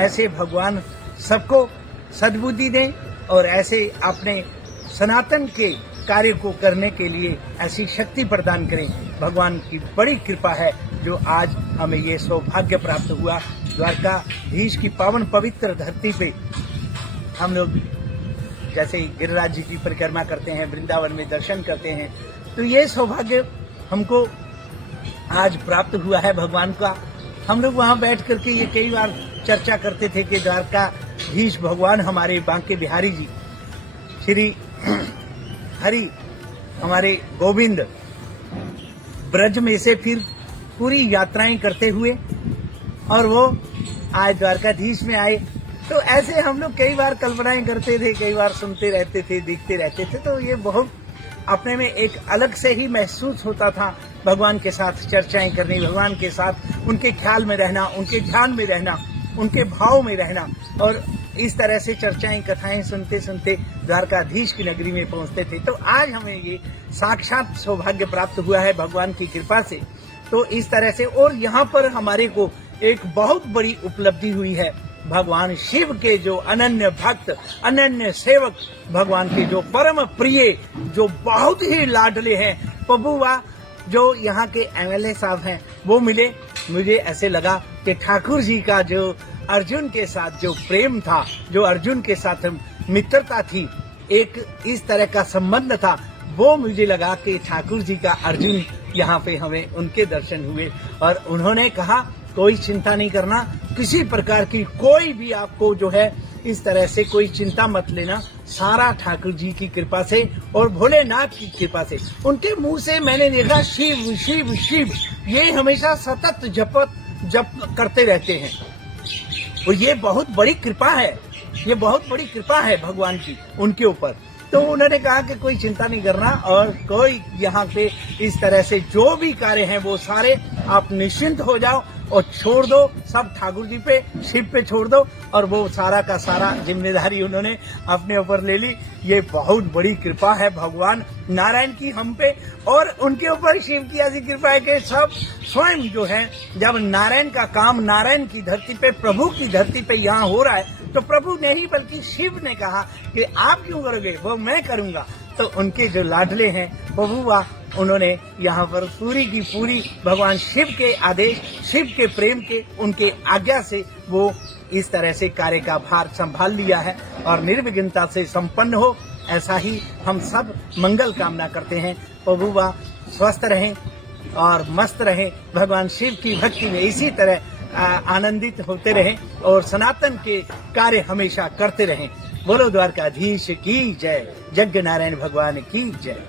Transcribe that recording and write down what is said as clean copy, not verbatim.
ऐसे भगवान सबको सद्बुद्धि दें और ऐसे अपने सनातन के कार्य को करने के लिए ऐसी शक्ति प्रदान करें। भगवान की बड़ी कृपा है जो आज हमें ये सौभाग्य प्राप्त हुआ। द्वारकाधीश की पावन पवित्र धरती पे हम लोग जैसे गिरिराज जी की परिक्रमा करते हैं, वृंदावन में दर्शन करते हैं, तो ये सौभाग्य हमको आज प्राप्त हुआ है भगवान का। हम लोग वहाँ बैठ करके ये कई बार चर्चा करते थे कि द्वारकाधीश भगवान हमारे बांके बिहारी जी, श्री हरि हमारे गोविंद ब्रज में से फिर पूरी यात्राएं करते हुए और वो आज द्वारकाधीश में आए। तो ऐसे हम लोग कई बार कल्पनाएं करते थे, कई बार सुनते रहते थे, देखते रहते थे। तो ये बहुत अपने में एक अलग से ही महसूस होता था भगवान के साथ चर्चाएं करनी, भगवान के साथ उनके ख्याल में रहना, उनके ध्यान में रहना, उनके भाव में रहना। और इस तरह से चर्चाएं कथाएं सुनते सुनते द्वारकाधीश की नगरी में पहुंचते थे। तो आज हमें ये साक्षात सौभाग्य प्राप्त हुआ है भगवान की कृपा से। तो इस तरह से और यहाँ पर हमारे को एक बहुत बड़ी उपलब्धि हुई है। भगवान शिव के जो अनन्य भक्त, अनन्य सेवक, भगवान के जो परम प्रिय, जो बहुत ही लाडले हैं, पबुआ जो यहाँ के एमएलए साहब हैं, वो मिले। मुझे ऐसे लगा कि ठाकुर जी का जो अर्जुन के साथ जो प्रेम था, जो अर्जुन के साथ मित्रता थी, एक इस तरह का संबंध था, वो मुझे लगा कि ठाकुर जी का अर्जुन यहाँ पे हमें उनके दर्शन हुए। और उन्होंने कहा कोई चिंता नहीं करना, किसी प्रकार की कोई भी आपको जो है इस तरह से कोई चिंता मत लेना, सारा ठाकुर जी की कृपा से और भोलेनाथ की कृपा से। उनके मुंह से मैंने देखा शिव शिव शिव, ये हमेशा सतत जप करते रहते हैं। और ये बहुत बड़ी कृपा है, ये बहुत बड़ी कृपा है भगवान की उनके ऊपर। तो उन्होंने कहा कि कोई चिंता नहीं करना और कोई यहाँ पे इस तरह से जो भी कार्य हैं वो सारे आप निश्चिंत हो जाओ और छोड़ दो, सब ठाकुर जी पे, शिव पे छोड़ दो। और वो सारा का सारा जिम्मेदारी उन्होंने अपने ऊपर ले ली। ये बहुत बड़ी कृपा है भगवान नारायण की हम पे, और उनके ऊपर शिव की ऐसी कृपा है कि सब स्वयं जो है, जब नारायण का काम नारायण की धरती पे, प्रभु की धरती पे यहाँ हो रहा है, तो प्रभु ने ही बल्कि शिव ने कहा कि आप क्यों करोगे, वो मैं करूंगा। तो उनके जो लाडले हैं बबुआ, उन्होंने यहाँ पर पूरी की पूरी भगवान शिव के आदेश, शिव के प्रेम के, उनके आज्ञा से वो इस तरह से कार्य का भार संभाल लिया है और निर्विघ्नता से संपन्न हो, ऐसा ही हम सब मंगल कामना करते हैं। बबुआ स्वस्थ रहें और मस्त रहें, भगवान शिव की भक्ति में इसी तरह आनंदित होते रहें और सनातन के कार्य हमेशा करते रहें। बोलो द्वारकाधीश की जय, यज्ञ नारायण भगवान की जय।